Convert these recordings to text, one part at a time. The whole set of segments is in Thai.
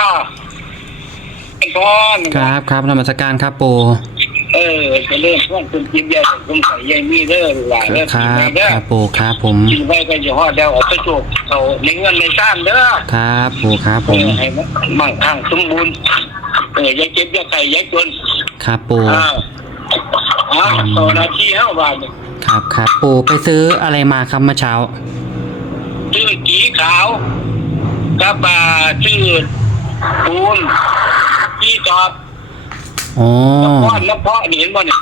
อ่าไอ้ก้อนครับครับนมัสการครับปูเออจะเริ่มช่วงคุณจิบใหญ่คุณใส่ใหญ่มีเด้อหลายเด้อคกินรัไปบเด้อครับปูครับผมกินไปก็จะฮอดแล้วเอาไปโจกเขาในเงินในซ่านเด้อครับปูครับเอผมอให้มันมั่งคั่งสมบูรณ์เอออย่าเจ็บอย่าไข้อย่าจนครับปูอ้าวอ้าวต่อหนาทีเฮาว่าเนี่ยครับครับปูไปซื้ออะไรมาครับเมื่อเช้า ชื่อกีขาวกับอ่าชื่อ ปูนกีตอบอ๋อก้อนน้ำเพาะนี่เห็นบ่เนี่ย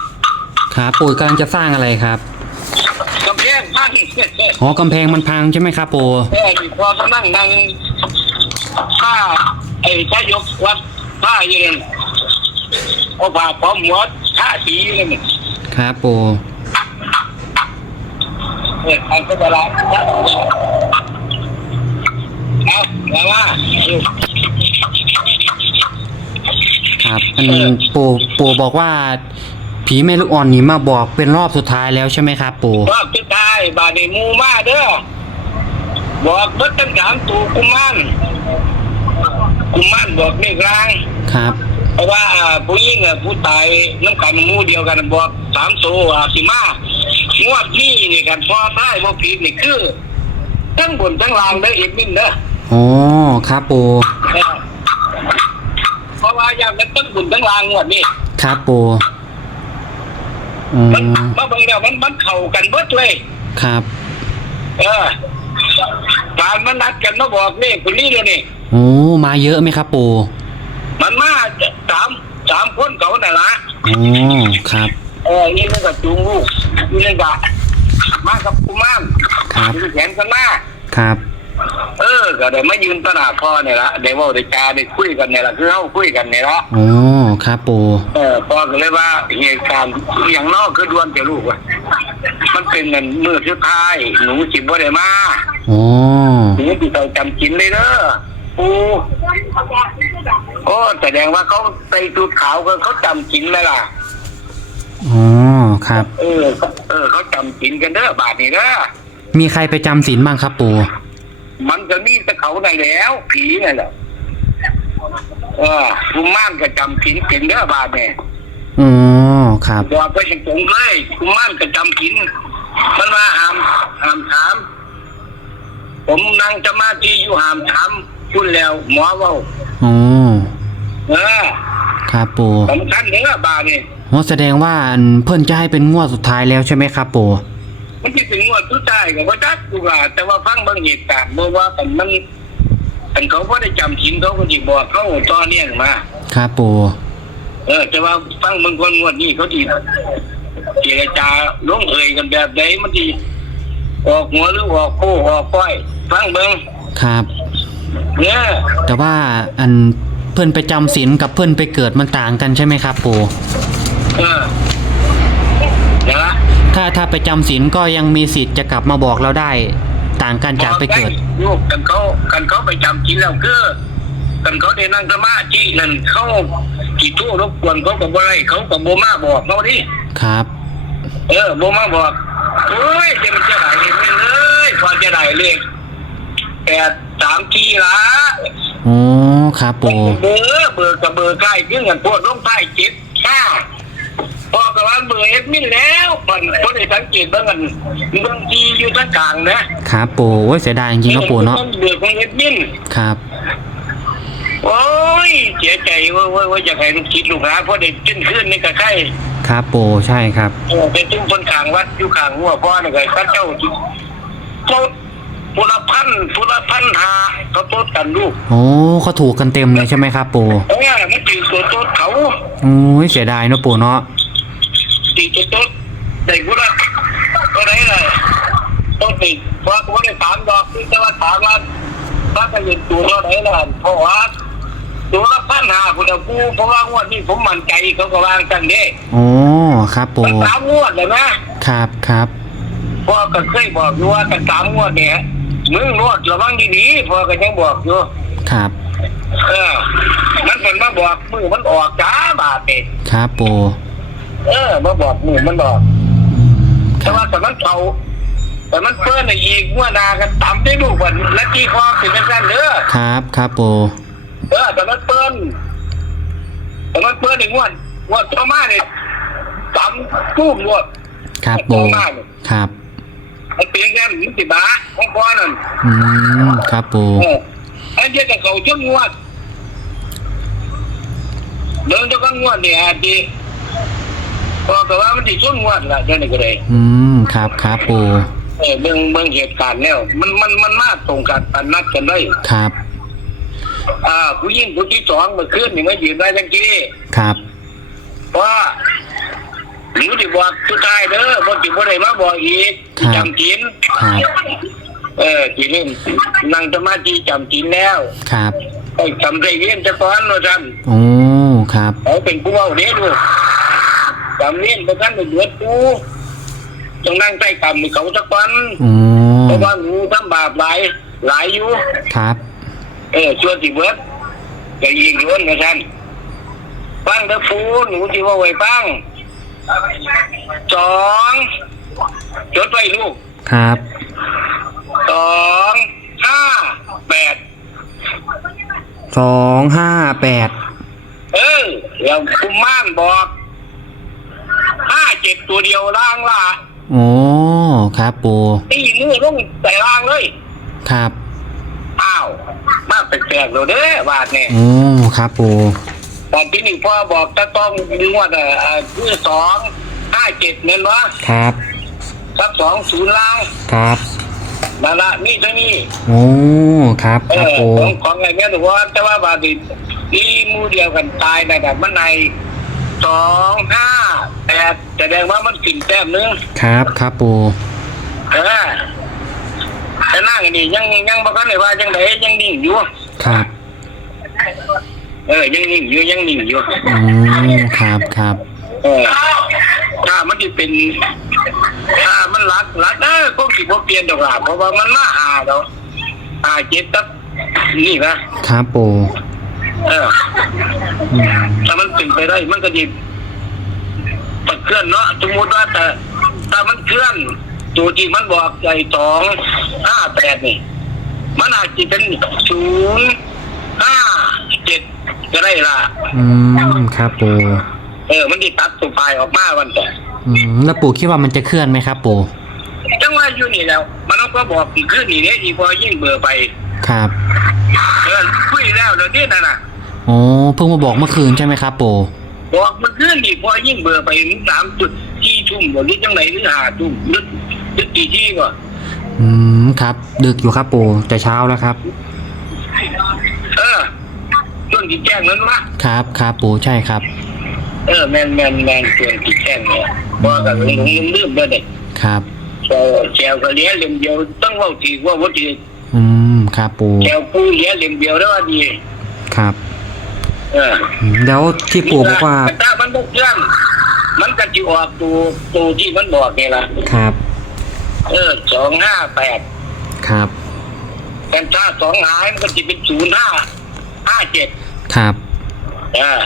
ครับปูกำลังจะสร้างอะไรครับกำแพงพังอ๋อกำแพงมันพังใช่ไหมครับปูเออพอกำลังนั่งผ้าไอ้ชายกวัดผ้าอยู่เนี่ยเอาผ้าพร้อมหัวท่าสีอยู่เนี่ยครับปูเออทางก็ตลาดเอาแล้วว่า ครับอันปูปูบอกว่า ผีแม่ลูกอ่อนนี่มาบอกเป็นรอบสุดท้ายแล้วใช่ไหมครับ ปูรอบสุดท้ายบาดในมูมาเด้อบอกเบิดตั้งสามตูกุมารกุมารบอกไม่กลางครับ เพราะว่าอ่าผู้หญิงอะผู้ตายน้ำกันหมู่เดียวกันบอกสามโซอะสิมางวดนี้นี่กันพอท้ายบ่ผิดนี่คือทั้งบนทั้งล่างเด้อเอ็ดมินเด้ออ๋อครับปู เออเพราะว่าอย่างนั้นทั้งบนทั้งล่างงวดนี้ครับปูอืมันมมาเบิ่งแล้วมันมันเข้ากันเบิดเลย ครับ เออการมันนัดกันมาบอกนี่คนนี้เดี๋ยวนี้โอ้มาเยอะไหมครับปูมันมาสามสามคนเขาน่ะละอ๋อครับ เออนี่มันก็จูงลูกนี่เลยก็มากับกุมารครับยืนแขนกันมาครับ เออ ก็ได้มายืนต่อหน้าพ่อเนี่ยละได้เว่าได้จาได้คุยกันเนี่ยละคือเฮาคุยกันเนี่ยละโอ้ครับปูเออพ่อก็เลยว่าเหตุการณ์อหย่างนอกคือดวนแต่ลูกว่ะมันเป็นเงินมือสุดท้ายหนูสิบ่ได้มาโอ้หนูสิเขาจำกินเลยเด้อปูโอ้แสดงว่าเขาใส่ชุดขาวก็เขาจำกินไหมล่ะ อ๋อครับ เออเออเขาจำกินกันเด้อบาทนี้เด้อมีใครไปจำศีลบ้างครับปู มันจะมีแต่เขาไหนแล้ว ผีไงล่ะเออกุมารก็จำกินกินเด้อบาทเนี่ยอ๋อครับบอกไปตรงๆเลยกุมารก็จำกินมันว่าห้ามห้ามถาม ผมนั่งสมาธิอยู่ห้ามถามพูดแล้ว หมอเว่าอ๋อเออครับปูสำคัญเด้อบาทนี่โอ้แสดงว่าอันเพื่อนจะให้เป็นงวดสุดท้ายแล้วใช่ไหมครับปู มันจะถึงงวดสุดท้ายกับว่าจักกูว่าแต่ว่าฟังบางเหตุการณ์บอกว่ากันมันอันเขาก็ได้จำชินเขาก็จีบอกเขาตอนเนี้ยมา ครับปูเออ แต่ว่าฟังบางคนงวดนี้เขาดีเจรจาลงเอยกันแบบไหนมันดีออกหัวหรือออกโค้ออกก้อย ฟังเบิ้งครับเนี่ยแต่ว่าอันเพื่อนไปจำศีลกับเพื่อนไปเกิดมันต่างกันใช่ไหมครับปูเออเดี๋ยวละ ถ้าถ้าไปจำศีลก็ยังมีสิทธิ์จะกลับมาบอกเราได้ ต่างกันจากไปเกิดลูกกันเขากันเขาไปจำชินแล้วคือกันเขาได้นั่งสมาธินั่นเขากี่ทั่วรบกวนเขากับอะไรเขากับโบมาบอกเขาดิครับ เออโบมาบอกเฮ้ยจะมันจะได้เลขไม่เลยพอจะได้เลขแปดสามทีละโอ้ครับปูเบอร์เบอร์กับเบอร์ใกล้ขึ้นกันพวดลงใต้เจ็ดห้าพอ กับว่าเบอร์เอ็ดมินแล้วมันก็ได้สังเกตบ้างกันบางทีอยู่ทั้งกลางนะครับปูโอ้ยเสียดายจริงๆนะปูเนาะเบอร์ของเอ็ดมินครับโอ้ยเสียใจว่าว่าว่าอยากให้ลูกคิดลูกหลานเพราะเด็กขึ้นขึ้นนี่ก็ใช่ครับปูใช่ครับเออเป็นจุ่มคนขางวัดอยู่ขางหัวพ่อนี่ก็ข้าเจ้าเขาพุละพันพุละพันหาเขาโต๊ดกันลูกโอ้เขาถูกกันเต็มเลยใช่ไหมครับปูเออมันตีตัวโต๊ดเขาโอ้ยเสียดายนะปูเนาะตีตัวโต๊ด ได้พุละก็ได้เลยโต๊ดติดเพราะว่าได้ถามดอกที่จะว่าถามว่าถ้าจะเห็นตัวเท่าไหร่ล่ะเพราะว่าตัวละพันหาคุณเอากูเพราะว่างวดนี้ผมมั่นใจเขาก็วางกันเด้โอ้ครับปูมันสามงวดเลยนะครับครับพ่อก็เคยบอกอยู่ว่ากันสามงวดเนี่ยมึงนวดระวังดีๆพ่อก็ยังบอกอยู่ครับเออมันเป็นมาบอกมือมันออกจ้าบาทเองครับปูเออมาบอกมือมันบอกอืมค แต่รับว่าแต่มันเผาแต่มันเพิ่นในอีกเมื่อนากันตามได้ลูกวันและที่คอเป็นสั้นๆเด้อครับครับปูเออแต่มันเปิ้นแต่มันเปิ้นอีกงวดงวดต่อมาเนี่ยสามกู้งวดครับต่ปูอมาเนี่ยครับมันเป็นแค่หนึ่งสิบบาทของพ่อนั่นอืมครับปูเออไอ้เจ้ากับเขาช่วงงวดเดินเจ้าก็งวดเนี่ยอาจีพอแต่ว่ามันติดช่วงงวดละเจ้านี่ก็เลยอืมครับครับปูเออเมืองเมืองเหตุการณ์แล้วมันมันมันมาตรงกันปันนัดกันได้ครับ อ่าผู้หญิงผู้ที่สองเมื่อคืนนี่มายืนได้จังกี้ครับว่าหนูที่บอกสุดท้ายเด้อบ่ที่บ่ได้มาบอกอีกครับ จำศีลครับเออที่เล่นนั่งสมาธิจำศีลแล้วครับไอ้จำได้เรียนจะก่อนว่าซั่นโอ้ครับเขาเป็นผู้เว้าเด้อลูก จำเรียนบ่ทันได้เดือดกูต้องนั่งใต้กรรมให้เขาสักวันโอ้เพราะว่าหนูทำบาปหลายหลายอยู่ ครับ เออส่วนที่เบิดก็ยิงโยนนะท่านฟังเด้อฟูหนูที่ว่าไว้ฟังสองจดไว้ลูกครับ สองห้าแปดสองห้าแปด เออแล้วคุมม่านบอกห้า เจ็ดตัวเดียวล่างล่ะโอ้ครับปูตีมือลงใส่ล่างเลยครับอ้าวมาแปลกๆเราเด้อบาทเนี่ยโอ้ครับปูตอนที่หนึ่งพ่อบอกจะต้องงวดอะอ่าคือสองห้าเจ็ดเน้นวะครับสักสองศูนย์ล่างครับนั่นละนี่เท่านี้โอ้ครับเอครับอปูของของอะไรเงี้ยถือว่าแต่ว่าบาดีที่หมูเดียวกันตายในแบบมันใน สองห้าแปดแสดงว่ามันขึ้นแต้มนึงครับครับปูเออแต่นั่งอันนี่ยังยังบอกกันเลยว่าจังไดยังนิ่งอยู่ครับเออยังนิ่งอยู่ยังนิ่งอยู่โอ้ครับครับเออถ้ามันจะเป็นถ้ามันรักรักเออคงสิบ่เปลี่ยนดอกล่ะเพราะว่ามันมาหาเราหาเจ็ดตับนี่นะครับปู เอออืมถ้ามันเป็นไปได้มันก็ดีตัดเคลื่อนเนาะสมมติว่าแต่ถ้ามันเคลื่อนตัวที่มันบอกไอ้สองห้าแปดนี่ มันอาจจะเป็นศูนย์ห้าเจ็ดก็ได้ละอืมครับปูเออ มันดีตัดตัวปลายออกมาวันแต่อืมแล้วปูคิดว่ามันจะเคลื่อนไหมครับปูจังว่าอยู่นี่แล้ว มันก็บอกอีกขึ้นนี่เนี่ยอีพอยิ่งเบื่อไป ครับ เออคุยแล้วเดี๋ยวนี้นะนะ โอ้เพิ่งมาบอกเมื่อคืนใช่ไหมครับปูบอกมันขึ้นนี่พอยิ่งเบื่อไปถึงสามจุดที่ทุ่มหรือจังไหนหรือหาทุ่มหรือหรือกี่ที่ก็อืมครับ ดึกอยู่ครับปูแต่เช้าแล้วครับ เออช่วงที่แจ้งนั้นวะครับครับปูใช่ครับ เออแมนแมนแมนช่วงที่แจ้งเนี่ยบอกกับหลงหลงลืมลืมไปเด็กครับแชวแชวก็เลี้ยเหลี่ยมเดียวต้องเว่าทีว่าว่าทีอืมครับปูแชวปูเลี้ยเหลี่ยมเดียวแล้วว่าดีครับ เอออืมแล้วที่ปูบอกว่าแต่ถ้ามันบกเคลื่อนมันก็จะออกตัวตัวที่มันบอกนี่ละครับเออสองห้าแปดครับแต่ถ้าสองหายมันก็จะเป็นศูนย์ห้าห้าเจ็ดครับเออ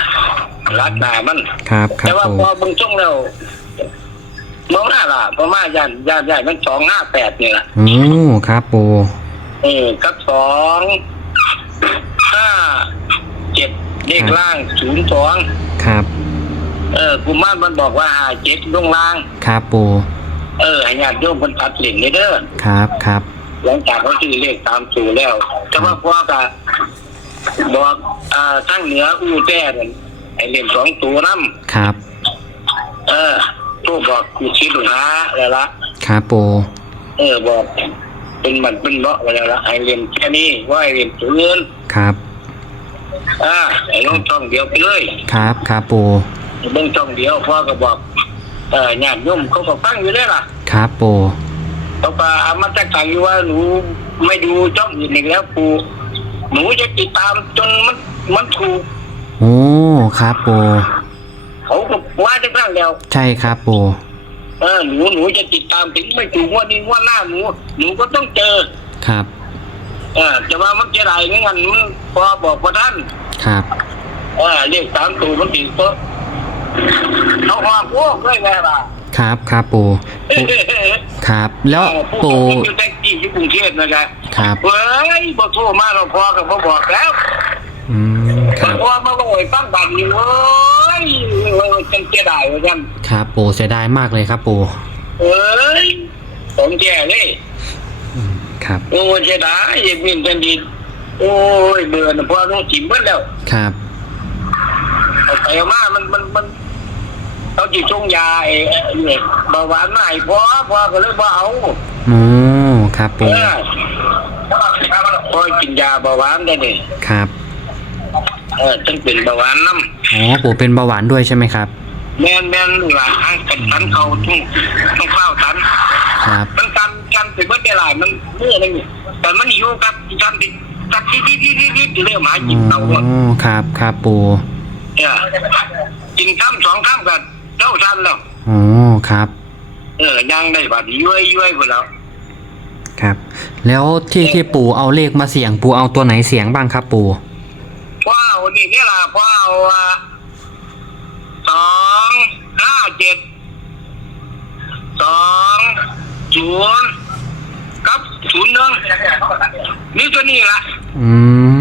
รัดหนามัน ครับครัแต่บว่าปูพอเบึงช่วงแล้วมองหน้าล่ะเพราะมาย่านย่านย่านมันสองห้าแปดนี่แหละโอ้ครับปูเออกับสองห้าเจ็ด เลขล่างศูนย์สองครับ เออกุมารมันบอกว่าห้าเจ็ดลงล่าง ครับปูเออให้ญาติโยมคนตัดเหรียญเด้อครับครับหลังจากเขาซื้อเลขตามสูแล้วแต่ว่าพ่อก็บอกอ่าทั้งเหนืออู้แต้นั่นไอ้เหรียญสองตัวน้ำครับ เออตัวบอกกูชิดหาแล้วละครับปูเออบอก เป็นมันเป็นเบาะแล้วละไอ้เหรียญแค่นี้ว่าไอ้เหรียญตัวเงินครับ อ่าไอ้น้องช่องเดียวไปเลยครับครับปูเบิ่งช่องเดียวพ่อก็บอกเออญาติโยมเขาก็ฟังอยู่ได้อล่ะครับปูเขาก็เอามาตะกังอยู่ว่าหนูไม่ดูช่องอื่นอีกแล้วปูหนูจะติดตามจนมันมันถูกโอ้ครับปูเขาก็ว่าจะครั้งเดียวใช่ครับปูเออหนูหนูจะติดตามถึงไม่ถูกงว่านี้งว่าหน้าหนูหนูก็ต้องเจอครับ เออจะว่ามันจะไรงั้นมันพอบอกพอท่าน ครับเออเรียกตามตัวมันตีก็เขาหอกโอ้ด้วยไงล่ะครับครับปูปูครับ แล้วปูปูอยู่แท็กซี่อยู่กรุงเทพนะครับครับเฮ้ยบ่โทรมาเราพอกับพ่บอกแล้วอืมคเพรับราะว่ามาบอกให้ฟังบัดนี้เว้ยเว้ยจังเสียดายว่าจังครับปู่เสียดายมากเลยครับปู่เอ้ยของแก่เลยอืมครับโอ้ยเสียดายเย็นมินจันดี โอ้ยเบื่อนะเพราะน้องจิ๋มเบิดแล้วครับเอาไปเอามามันมันมันเขาจิชงยาไอ้ไอ้เนี่ยเบาหวานมาให้พอพอก็เลยบ่เอาโอ้ครับเอปู่อพอกินยาเบาหวานได้นี่ครับเออจึงเป็นเบาหวานน้อ๋อปู่เป็นเบาหวานด้วยใช่ไหมครับำแม่นแม่นหลานอังกันทันเขาทุ่งต้องเฝ้าทัน ครับ มันกันกันไปเบิดได้หลายมันเมื่อนึงแต่มันอยู่กับกันติ กันที่ที่ที่ที่ที่เริ่มหากินเตาหมดอ๋อครับครับปู่เออกินข้ามสองข้ามกันเท่าทันแล้วอ๋อครับ เออยังได้บัดย้วยย้วยหมดแล้วครับ แล้วที่ที่ปู่เอาเลขมาเสี่ยงปู่เอาตัวไหนเสี่ยงบ้างครับปู่ว้าวนี่นี่ล่ะว้าวอะสองห้าเจ็ดสองศูนย์ กับศูนย์หนึ่งนี่ตัวนี้ละอื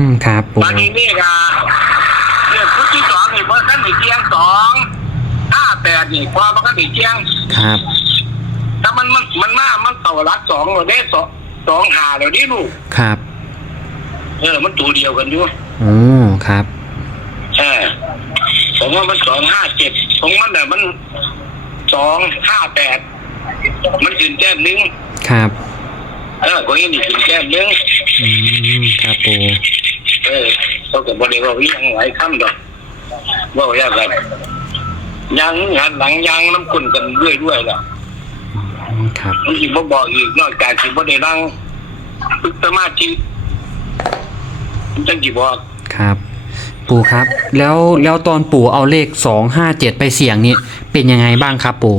มครับปู่ตอนนี้นี่ก็เรื่องชุดที่สองนี่เพราะท่านไอ้เจียงสองห้าแปดนี่พอมันก็ไอ้เจียงครับ ถ้ามันมันมันมามันเต่ารัดสองเราได้สองสองหาเราดิลูกครับ เออมันตัวเดียวกันอยู่โอ้ครับ เออผมว่ามันสองห้าเจ็ดของมันเนี่ยมันสองห้าแปดมันขึ้นแก้มหนึง ครับ เออของนี้นี่ขึ้นแก้มหนึงอืมครับปู่เออเขาก็บริวารยังหลายคำดอกว่าอยากกันยังหันหลังยังน้ำคุณกันเรื่อยด้วยๆล่ะอืมครับมันสิบ่บอกอีกนอกจากสิบ่ได้นั่งฝึกสมาธิมันจังสิบอกครับ ปู่ครับ แล้วแล้วตอนปู่เอาเลขสองห้าเจ็ดไปเสี่ยงนี่เป็นยังไงบ้างครับปู่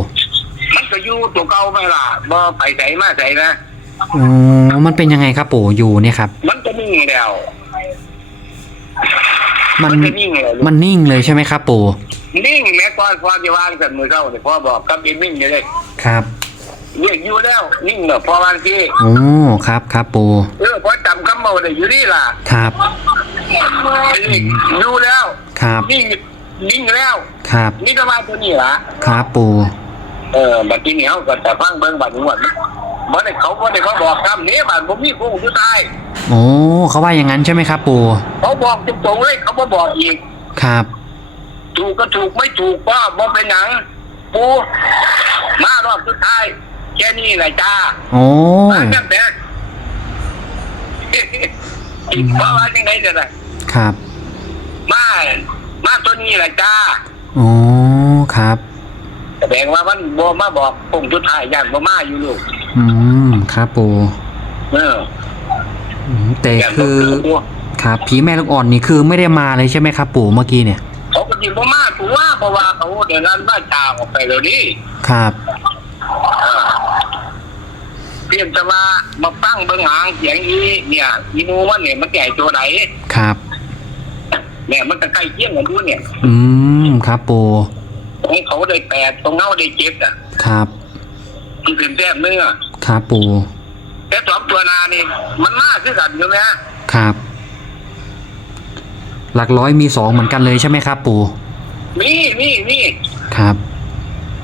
มันก็อยู่ตัวเก่าไหมล่ะบ่ไปไหนมาไหนนะ อ๋อมันเป็นยังไงครับปู่อยู่เนี่ยครับ มันก็นิ่งแล้วมันก็นิ่งแล้วมันนิ่งเลยใช่ไหมครับปู่นิ่งแม้ก่อนพอจะวางกันมือเท่าเนี่ยพ่อบอกกับอีนิ่งอยู่เลยครับเรียกอยู่แล้วนิ่งเนอะพอวางที่โอ้ครับครับปู่เออพอจำคำเอาได้อยู่นี่ล่ะครับอยู่แล้วครับนิ่งนิ่งแล้วครับนี่ก็มาตัวนี้ล่ะครับปู่เออบัดทีเหนียวก็แต่ฟังเบิ่งบัดนวด บ่ได้เขาบ่ได้เขาบอกคำนี้บัดบ่มีผู้อยู่ตายโอ้เขาว่าอย่างนั้นใช่ไหมครับ ปู่เขาบอกตรงๆเลยเขาบ่บอกอีก ครับ ถูกก็ถูกไม่ถูกก็บ่เป็นหยัง ปูมารอบสุดท้ายแค่นี้แหละจ้าโอ้มาจังแต่อีกเพราะว่าจังไดจะได้ครับ มา มาตัวนี้แหละจ้าโอ้ครับ แสดงว่ามันบ่มาบอกปุ่งสุดท้ายย่านบ่มาอยู่ลูกอืมครับปู่เอออืมแต่ย่านบ่คือเกิดตัวครับผีแม่ลูกอ่อนนี่คือไม่ได้มาเลยใช่ไหมครับปู่เมื่อกี้เนี่ย เขาก็ยิงบ่มาตัวเพราะว่าเขาเดี๋ยวนั้นมาจาออกไปแล้วนี่ครับเพียงแต่ว่ามาฟังเบิ่งหางเสียงอีเนี่ยอีนูมันเนี่ยมันใหญ่ตัวไหนครับ เนี่ยมันก็ใกล้เคียงกันดูเนี่ย อืมครับปู่ ของเขาได้แปดตรงเงาได้เจ็ดอะ ครับ มันขึ้นแต้มเนื้อครับปู่แต่สองตัวนานี่ มันมากขึ้นกันอยู่นะครับ หลักร้อยมีสองเหมือนกันเลยใช่ไหมครับ ปู่มีมีมีครับ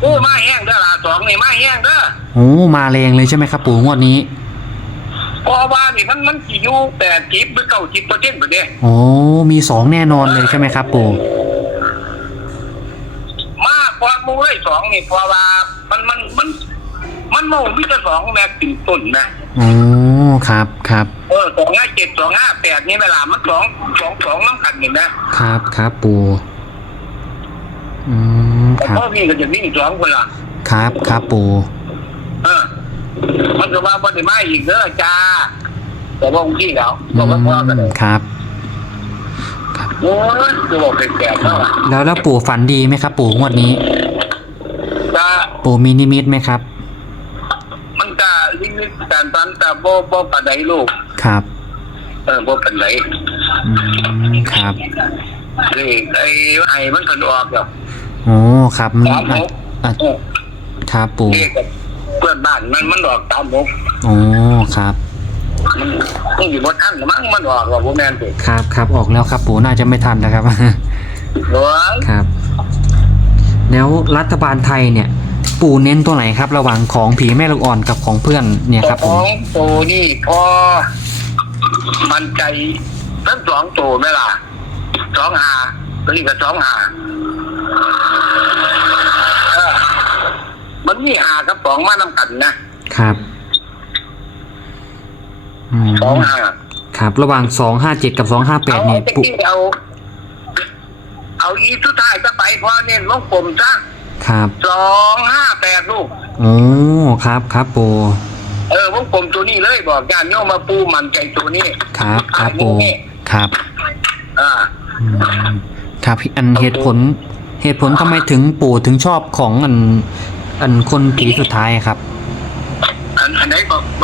โอ้มาแห้งเด้อล่ะสองนี่มาแห้งเด้อโอ้มาแรงเลยใช่ไหมครับ ปู่งวดนี้เพอว่านี่มันมันสิอยู่แปดจิบหรือเก้าจิบเปอร์เซ็นต์ไปเด้โอ้มีสองแน่นอนเลยใช่ไหมครับ ปู่ มากกว่าหมูเลยสองนี่เพราะว่ามันมันมัน มันเมามีแต่สองแม็กถึงต้นนะโอ้ครับครับเออสองห้าเจ็ดสองห้าแปดนี่เวลามันสองสองสองน้ำกันเห็นไหมครับครับปูอืมแต่ครับพ่อพี่ก็จะวิ่งสองคนละครับครับปูเออ มันก็ว่าบ่ได้มาอีกเด้อจ้าแต่ว่าองค์ที่แล้วอืบอกว่าพ่อกันเลย ครับ โอ้ยจะบอกเป็นแก่เท่าไหร่แล้วแล้วปู่ฝันดีไหมครับ ปู่งวดนี้ ก็ปู่มีนิมิตไหมครับ มันก็ลิมิตการตันแต่บ่บ่ปานใดลูก ครับเออบ่ปานใดอืมครับนี่ไอ้ไอ้มันทันออกแล้วโอ้ครับมันสามหกอะเออครับปู่นี่กับเพื่อนบ้านมันมันออกสามหกโอ้ครับ มันมันอยู่บนท่านมั้งมันออกว่าผมแมนสิครับครับออกแล้วครับปู่น่าจะไม่ทันนะครับหรอครับ แล้วรัฐบาลไทยเนี่ย ปู่เน้นตัวไหนครับ ระหว่างของผีแม่ลูกอ่อนกับของเพื่อนเนี่ยครับสผอมงตัวนี่พอมันใจทั้งสองตัวไหมล่ะสองหาตัวนี้ก็สองหาเออมันมีหากับสองมานำกันนะ ครับ อืมสองหาครับ ระหว่างสองห้าเจ็ดกับสองห้าแปเอาดเนี่ยตะปู่กี้เอาเอาอีสุดท้ายก็ไปพอเนี่ยลงกลมซะครับสองห้าแปดลูก โอ้ครับครับปู่เออวงกลมตัวนี้เลยบอกญาติโยมมาปูมันใจตัวนี้ครับครับปู่ครับอ่าอืมครับอันเหตุผล เหตุผลทำไมถึงปู่ถึงชอบของอัน อันคนผีสุดท้ายครับ อันอันไหนบอกบ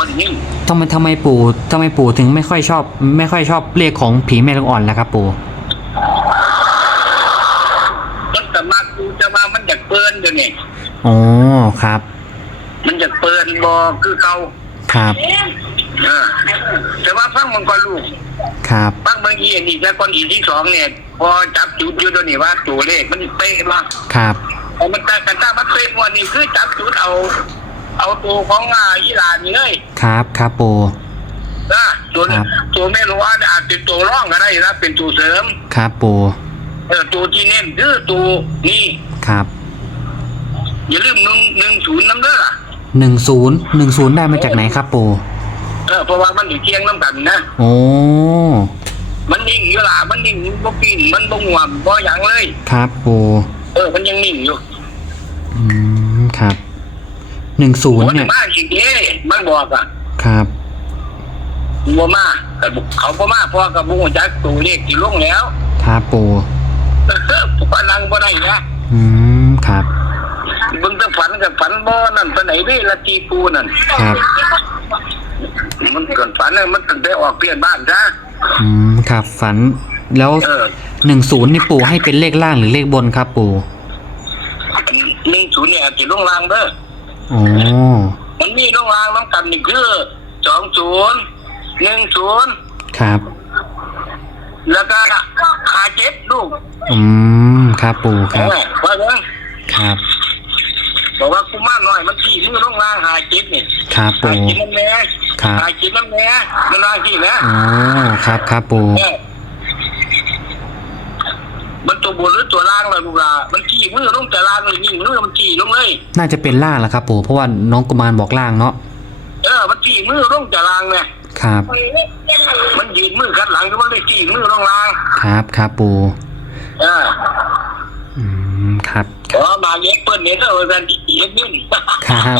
นนิ่ง ทำไมทำไมปู่ทำไมปู่ถึงไม่ค่อยชอบ ไม่ค่อยชอบเลขของผีแม่ลูกอ่อนล่ะครับ ปู่มันจะมากูจะมามันอยากเปินเดี๋ยวนี้อ๋อครับ มันอยากเปินบอคือเขาครับเออแต่ว่าฟังมันก็ลูกครับฟังบางทีอันนี้แล้วคนอีกที่สองเนี่ย พอจับจุดอยู่ตัวนี้ว่าตัวเลขมันเป๊ะมากครับเอามันแต่กันถ้ามันเป๊ะกวันนี้คือจับจุดเอา เอาตัวของอ่าอีหลานนี่เลยครับครับปู่นะตัวครับ ตัวไม่รู้ว่าอาจเป็นตัวร่องก็ได้นะเป็นตัวเสริมครับปู่เออตัวที่เน้นคือตัวนี่ครับอย่าลืมหนึ่งหนึ่งศูนย์น้ำเด้อล่ะหนึ่งศูนย์หนึ่งศูนย์ได้มาจากไหนครับปู่เออเพราะว่ามันอยู่เคียงน้ำกันนะโอ้มันนิ่งอยู่ล่ะมันนิ่งบ่ปีนมันบ่ง่วงบ่หยังเลย ครับปู่เออมันยังนิ่งอยู่อืมครับ หนึ่งศูนย์มันเนี่ยมาอีกเด้มันบอกอะครับบ่มาแต่เขาบ่มาเพราะกับบ่ฮู้จักตัวเลขที่ลงแล้วครับปู่เออพนังบ่ได้นะอืมครับเบิ่งแต่ฝันกับฝันบ่นั่นปานไหนเด้ละตีปูนั่นครับมันก่อนฝันน่ะมันตั้งแต่ออกเปลี่ยนบ้านซะอืมครับฝันแล้วเออหนึ่งศูนย์นี่ปู่ให้เป็นเลขล่างหรือเลขบนครับ ปู่10เนี่ยสิลงรางเด้อ อ๋อมันมีลงรางน้ำกันนี่คือ20 10ครับ แล้วก็57ลูกอืมครับปู่คเอรับอว่าเบิ่งครับบอกว่ากูมาหน่อยมันขี่มือลงราง57นี่ครับหาปู่กินน้ำแหน่ครับหากินน้ำแหน่มันว่าขี้นะอ๋อครับครับปู่เออมันตัวบนหรือตัวล่างล่ะลูกหลามัน ขี่มือลงแต่ล่างเลยนี่มือมันขี่ลงเลย น่าจะเป็นล่างแหละครับปู่เพราะว่าน้องกุมารบอกล่างเนาะเออมันขี่มือลงแต่ล่างเนี่ยครับ มันยืนมือขัดหลังก็มันเลยขี่มือลงล่างครับครับปู่เอออืมครับพอมาเย็บเปิ้ลเนี่ยเออกันเย็บนิ่ครับ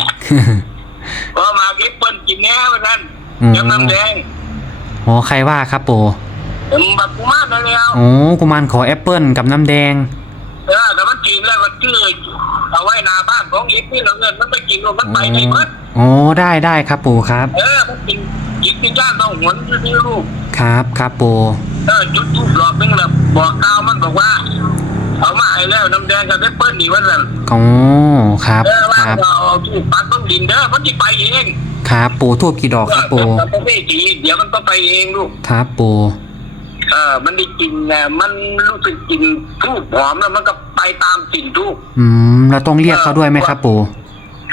พอมาเย็บเปิ้ลกินแน่เหมือนกันอืมยำน้ำแดงอ๋อใครว่าครับปู่เอ็มบักกูมาได้แล้วโอ้กุมารขอแอปเปิลกับน้ำแดง เออแต่มันกินแล้วก็ชื่อเอาไว้หน้าบ้านของเย็บนี่เราเงินมันไปกินแล้วมันไปในเบิดอ๋อได้ได้ครับปู่ครับ เออมันกินกินที่ย่านต้องหวนที่ลูกครับครับปู่เออจุดทูบหลอกนึงแล้วบอกกล่าวมันบอกว่า เอามาให้แล้วน้ำแดงกับแอปเปิ้ลนี่ว่าสั่นอ๋อครับเออว่าครับเอาทูบปัดต้องดินเด้อมันจะไปเองครับปู่ทูบกี่ดอกครับปู่แต่ไม่ดีเดี๋ยวมันก็ไปเองลูกครับปู่ เออมันได้กินนะมันรู้สึกกินทูบหอมแล้วมันก็ไปตามกลิ่นทูบอืมเราต้องเรียกเขาด้วยไหมครับ ปู่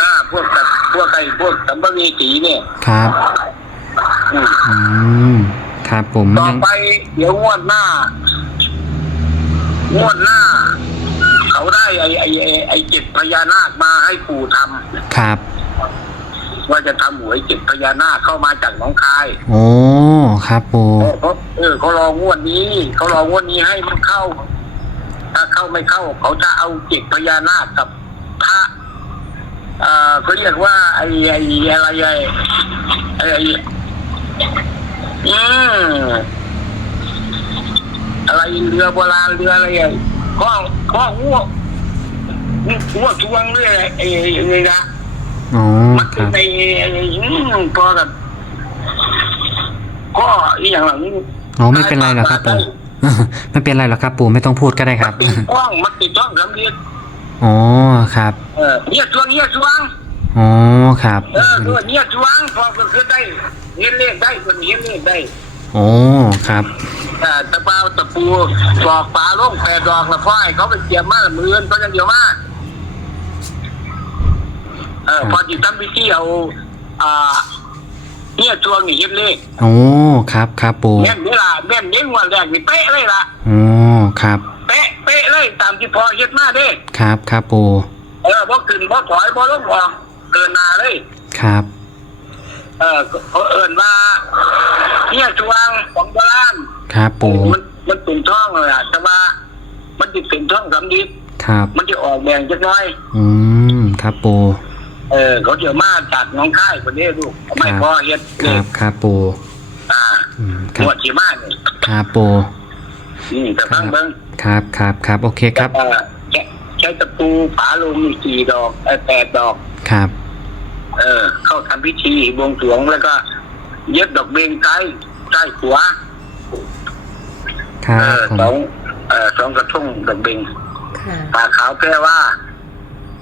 อ่าพวกสัตว์พวกไก่พวกสัมภเวสีเนี่ยครับอืมอืมครับผมต่อยังไปเดี๋ยวงวดหน้างวดหน้า เขาได้ไอ้ไอ้ไอ้ไอ้เจ็ดพญานาคมาให้ปู่ทำครับ ว่าจะทำหวยเจ็ดพญานาคเข้ามาจากหนองคายโอ้ครับปู่เพราะเออเขารองวดนี้ เขารองวดนี้ให้มันเข้า ถ้าเข้าไม่เข้า เขาจะเอาเจ็ดพญานาคกับพระเอ่อเขาเรียกว่าไอ้ไอ้อะไรไอ้ไอ้ไอ้อืมอะไรเรือโบราณเรืออะไรไอ้ข้อข้อหัวหัวชวงเรือไอ้ไอ้ไอ้นะอ๋อ มันคเป็นรับในอืมพอกับก็อีกอย่างหลังอ๋อไม่เป็นไรหรอกครับปู่ไม่เป็นไรหรอกครับ ปู่ไม่ต้องพูดก็ได้ครับมันติดกล้องมันติดกล้องสำเร็จอ๋อครับ เออเนี่ยช่วงเนี่ยช่วงออ๋อครับเออตัวเนี้ยจวงพอก็คือได้เห็นเลขได้คนเห็นเลขได้โอ้ครับเอ่อตะเปาตะปูดอกปลาโล่งแปดดอกละพ่อยเขาไปเตรียมมาละมือนเขายังเดียวมา เออพอจิตทำพิธีเอา อ่า เนี่ยจวงนี่เห็นเลขโอ้ครับครับปูแม่นเวลาแม่นเด้งวันแรกนี่เป๊ะเลยล่ะโอ้ครับเป๊ะเป๊ะเลยตามที่พอเฮ็ดมาเด้ครับครับปูเออบ่ขึ้นบ่ถอยบ่ลงออกเกินหนาเลย ครับ เออเขาเอิ้นว่าเนี่ยจวงของโบราณครับปูมันมันเป็นท่องเลยอะแต่ว่า มันจะเป็นท่องสำลีครับ มันจะออกแดงจักหน้อย อืม ครับปู เออ เขาจะมาจากหน้องค่ายคนนี้ลูกไม่พอเฮ็ดคเลรัยบครับปูอ่าอืมคหรัมบวดสีมาเนี่ยครับปูนี่แต่ฟังเบิ่งครับครับครับโอเคครับเออใช้ใช้ตะปูฝาลงมีสี่ดอกเออแปดดอก ครับ เออ เข้าทำพิธีบวงสรวงแล้วก็ เย็บดอกเบงซ้ายซ้ายขวาครัเอบอผมสองเออสองกระทุ่งดอกเบงค่ะผ่าขาวแปลว่า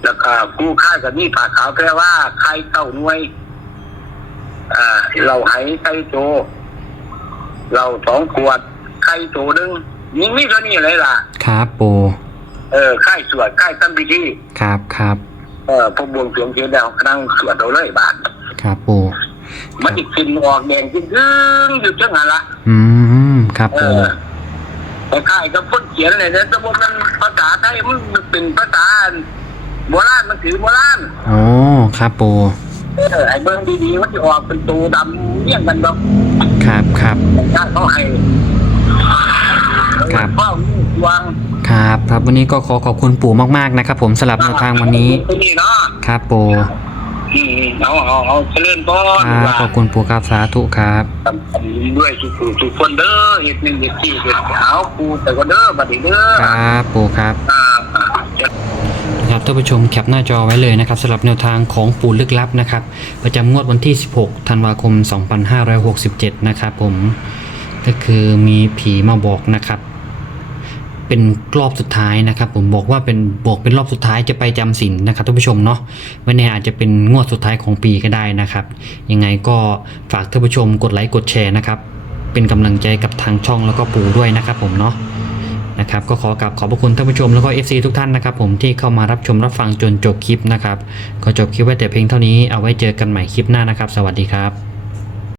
แล้วก็กู้ค่ายกับนี่ผ่าขาวแปลว่าใครเต้าหน่วยอ่าเราไหไข่โตเราสองขวดไข่โตหนึงนี่มีเท่านี้เลยล่ะ ครับปูเออค่ายสวดค่ายตั้งพิธีครับครับเออพอบวงสรวงเสร็จแล้วกำลังสวดเราเลยบาทครับปูมันจะขึ้นออกแดงขึ้นดึงอยู่จังหันละอืมครับเอปูอคล้ายๆกับคนเขียนเลยนะแต่ว่ามันภาษาไทยมันเป็นภาษา โบราณมันถือโบราณโอ้ครับปูเออไอ้เบิ้งดีๆมันจะออกเป็นตัวดำเรียงกันดอกครับครับถ้าเขาให้ครับเฝ้านี่วางครับครับวันนี้ก็ขอขอบคุณปู่มากๆนะครับ ผมสลับแนวทางวันนี้ที่นี่เนาะครับปูอืมเอาเอาเอาเจริญพรครับขอบคุณปู่ครับสาธุครับทำทำด้วยสุขสุขคนเด้อเฮ็ดหนึ่งเฮ็ดสี่เฮ็ดเอาครูแต่ก็เด้อบัดนี้เด้อครับปู่ครับอ่าอ่า นะครับท่านผู้ชมแคปหน้าจอไว้เลยนะครับสำหรับแนวทางของปู่ลึกลับนะครับ ประจำงวดวันที่ 16 ธันวาคม 2567 นะครับผมก็คือมีผีมาบอกนะครับ เป็นรอบสุดท้ายนะครับ ผมบอกว่าเป็นบอกเป็นรอบสุดท้ายจะไปจำศีลนะครับท่านผู้ชมเนาะไม่แน่อาจจะเป็นงวดสุดท้ายของปีก็ได้นะครับ ยังไงก็ฝากท่านผู้ชมกดไลค์กดแชร์นะครับ เป็นกำลังใจกับทางช่องแล้วก็ปู่ด้วยนะครับผมเนาะ นะครับก็ขอกลับขอบพระคุณท่านผู้ชมแล้วก็ FC ทุกท่านนะครับผมที่เข้ามารับชมรับฟังจนจบคลิปนะครับก็จบคลิปไว้แต่เพียงเท่านี้เอาไว้เจอกันใหม่คลิปหน้านะครับ สวัสดีครับ